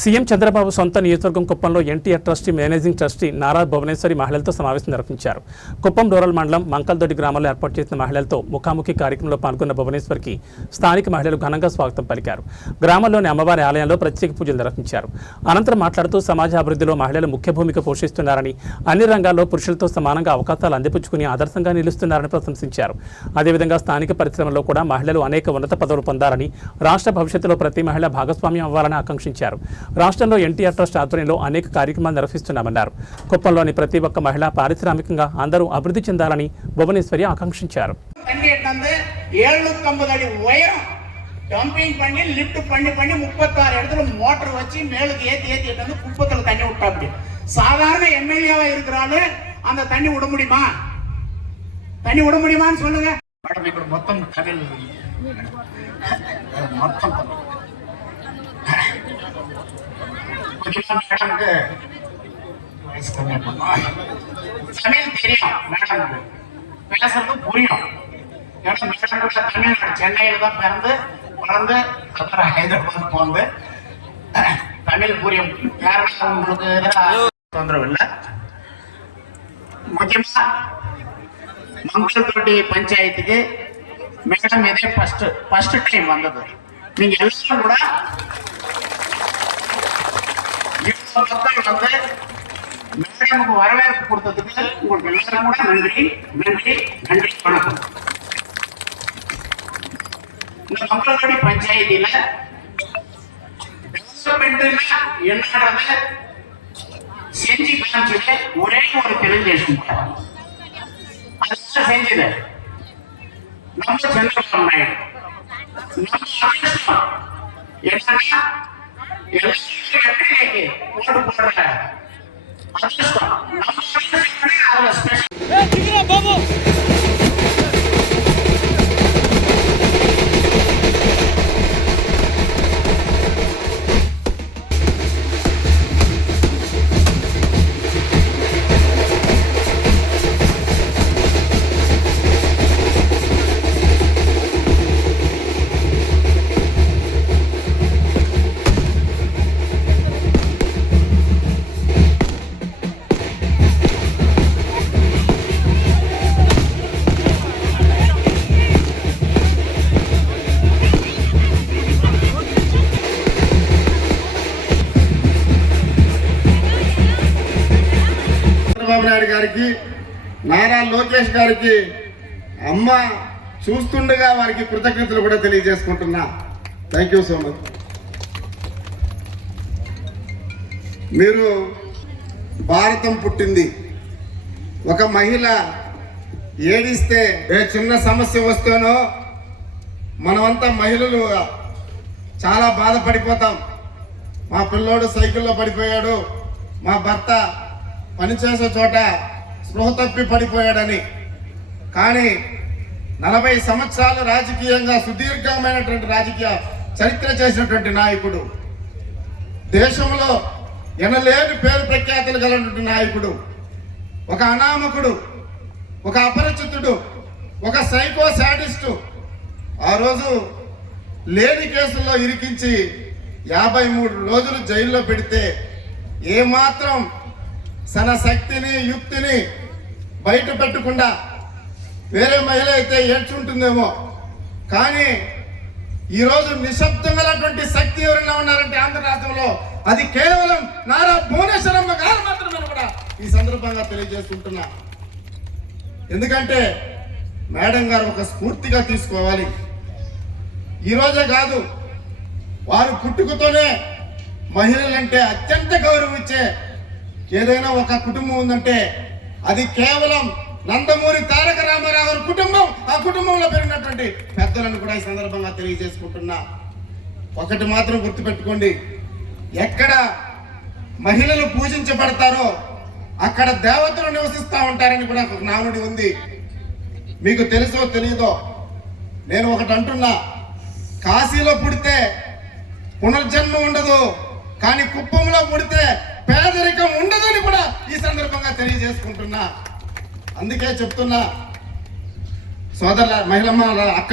CM Chandrababu సొంత నియోజకవర్గం కుప్పంలో NTR trustee managing trustee Nara Bhuvaneshwari మహిళలతో సమావేశం నిర్వహించారు. కుప్పం రూరల్ మండలం మంకల్దొడ్డి గ్రామంలో ఏర్పాటు చేసిన మహిళలతో ముఖాముఖి కార్యక్రమంలో పాల్గొన్న భువనేశ్వరికి స్థానిక మహిళలు ఘనంగా స్వాగతం పలికారు. గ్రామంలోని అమ్మవారి ఆలయంలో ప్రత్యేక పూజలు నిర్వహించారు. అనంతరం మాట్లాడుతూ సమాజ అభివృద్ధిలో మహిళలు ముఖ్య భూమిక పోషిస్తున్నారని, అన్ని రంగాల్లో పురుషులతో సమానంగా అవకాశాలు అందిపుచ్చుకుని ఆదర్శంగా నిలుస్తున్నారని ప్రశంసించారు. అదేవిధంగా స్థానిక పరిశ్రమలో కూడా మహిళలు అనేక ఉన్నత పదవులు పొందాలని, రాష్ట్ర భవిష్యత్తులో ప్రతి మహిళ భాగస్వామ్యం అవ్వాలని ఆకాంక్షించారు. రాష్ట్రంలో ఎన్టీఆర్ ట్రస్ట్ ఆధ్వర్యంలో అనేక కార్యక్రమాలు నిర్వహిస్తున్నామన్నారు. కుప్పంలోని ప్రతి ఒక్క మహిళ పారిశ్రామికంగా అందరూ అభివృద్ధి చెందాలని భువనేశ్వరి ఆకాంక్షించారు. డంపింగ్ பண்ணி லிஃப்ட் பண்ணி 36 இடத்துல மோட்டர் வச்சு மேலுக்கு ஏத்தி வந்து குப்பத்துல தண்ணி விட்டாப்படி. சாதாரண எம்எல்ஏவா இருக்கிறாரு அந்த தண்ணி விட முடியுமா? தண்ணி விட முடியுமான்னு சொல்லுங்க மேடம். ఇక్కడ మొత్తం தமிழ் మొత్తం மேடம்க்கு வயசு கம்மியா தமிழ் தெரியும், மேடம்க்கு பேசுறது புரியும். ஏன்னா மேடம் கூட தமிழ்நாடு சென்னையில தான் பிறந்து வளர்ந்து அப்புறம் ஹைதராபாத் போந்து தமிழ் புரியும். யாரும் உங்களுக்கு தொந்தரவு இல்லை. முக்கியமா మంగళతోటి పంచాయతీకి మేడం ఇదే ఫస్ట్ టైం வந்தது. நீங்க எல்லாரும் கூட மக்கள் வந்து மேடமுக்கு வரவேற்பு கொடுத்ததுக்கு உங்களுக்கு எல்லாரும் கூட நன்றி நன்றி நன்றி வணக்கம். இந்த மக்களோட பஞ்சாயத்துல டெவலப்மெண்ட்னா என்னன்றத செஞ்சு காமிச்சது ஒரே ஒரு தெலுங்குதேசம் செஞ்சது நம்ம சந்திரபாபு நாயுடு. ஓட்டு போடுற அதிர்ஷ்டம் நம்ம ஸ்பெஷல். చంద్రబాబు నాయుడు గారికి, నారా లోకేష్ గారికి అమ్మ చూస్తుండగా వారికి కృతజ్ఞతలు కూడా తెలియజేసుకుంటున్నా. Thank you so much. మీరు భారతం పుట్టింది. ఒక మహిళ ఏడిస్తే, ఏ చిన్న సమస్య వస్తేనో మనమంతా మహిళలు చాలా బాధపడిపోతాం. మా పిల్లోడు సైకిల్లో పడిపోయాడు, మా భర్త పనిచేసే చోట స్పృహ తప్పి పడిపోయాడని. కానీ 40 సంవత్సరాలు రాజకీయంగా సుదీర్ఘమైనటువంటి రాజకీయ చరిత్ర చేసినటువంటి నాయకుడు, దేశంలో ఎనలేని పేరు ప్రఖ్యాతులు కలిగినటువంటి నాయకుడు, ఒక అనామకుడు, ఒక అపరిచితుడు, ఒక సైకో శాడిస్టు ఆ రోజు లేని కేసుల్లో ఇరికించి 53 రోజులు జైల్లో పెడితే ఏమాత్రం తన శక్తిని యుక్తిని బయట పెట్టకుండా, వేరే మహిళ అయితే ఏడ్చుంటుందేమో, కానీ ఈరోజు నిశ్శబ్దంగా శక్తి ఎవరైనా ఉన్నారంటే ఆంధ్ర రాష్ట్రంలో అది కేవలం నారా భువనేశ్వరమ్మ గారు మాత్రమే కూడా ఈ సందర్భంగా తెలియజేస్తుంటున్నా. ఎందుకంటే మేడం గారు ఒక స్ఫూర్తిగా తీసుకోవాలి. ఈరోజే కాదు, వారు పుట్టుకతోనే మహిళలంటే అత్యంత గౌరవం ఇచ్చే ఏదైనా ఒక కుటుంబం ఉందంటే అది కేవలం నందమూరి తారక రామారావు గారి కుటుంబం. ఆ కుటుంబంలో పెరిగినటువంటి పెద్దలను కూడా ఈ సందర్భంగా తెలియజేసుకుంటున్నా. ఒకటి మాత్రం గుర్తుపెట్టుకోండి, ఎక్కడ మహిళలు పూజించబడతారో అక్కడ దేవతలు నివసిస్తూ ఉంటారని కూడా ఒక నానుడి ఉంది. మీకు తెలుసో తెలియదో, నేను ఒకటి అంటున్నా, కాశీలో పుడితే పునర్జన్మ ఉండదు, కానీ కుప్పంలో పుడితే పేదరికం ఉండదని కూడా ఈ సందర్భంగా తెలియజేసుకుంటున్నా. అందుకే చెప్తున్నా, సోదరుల మహిళమ్మ అక్క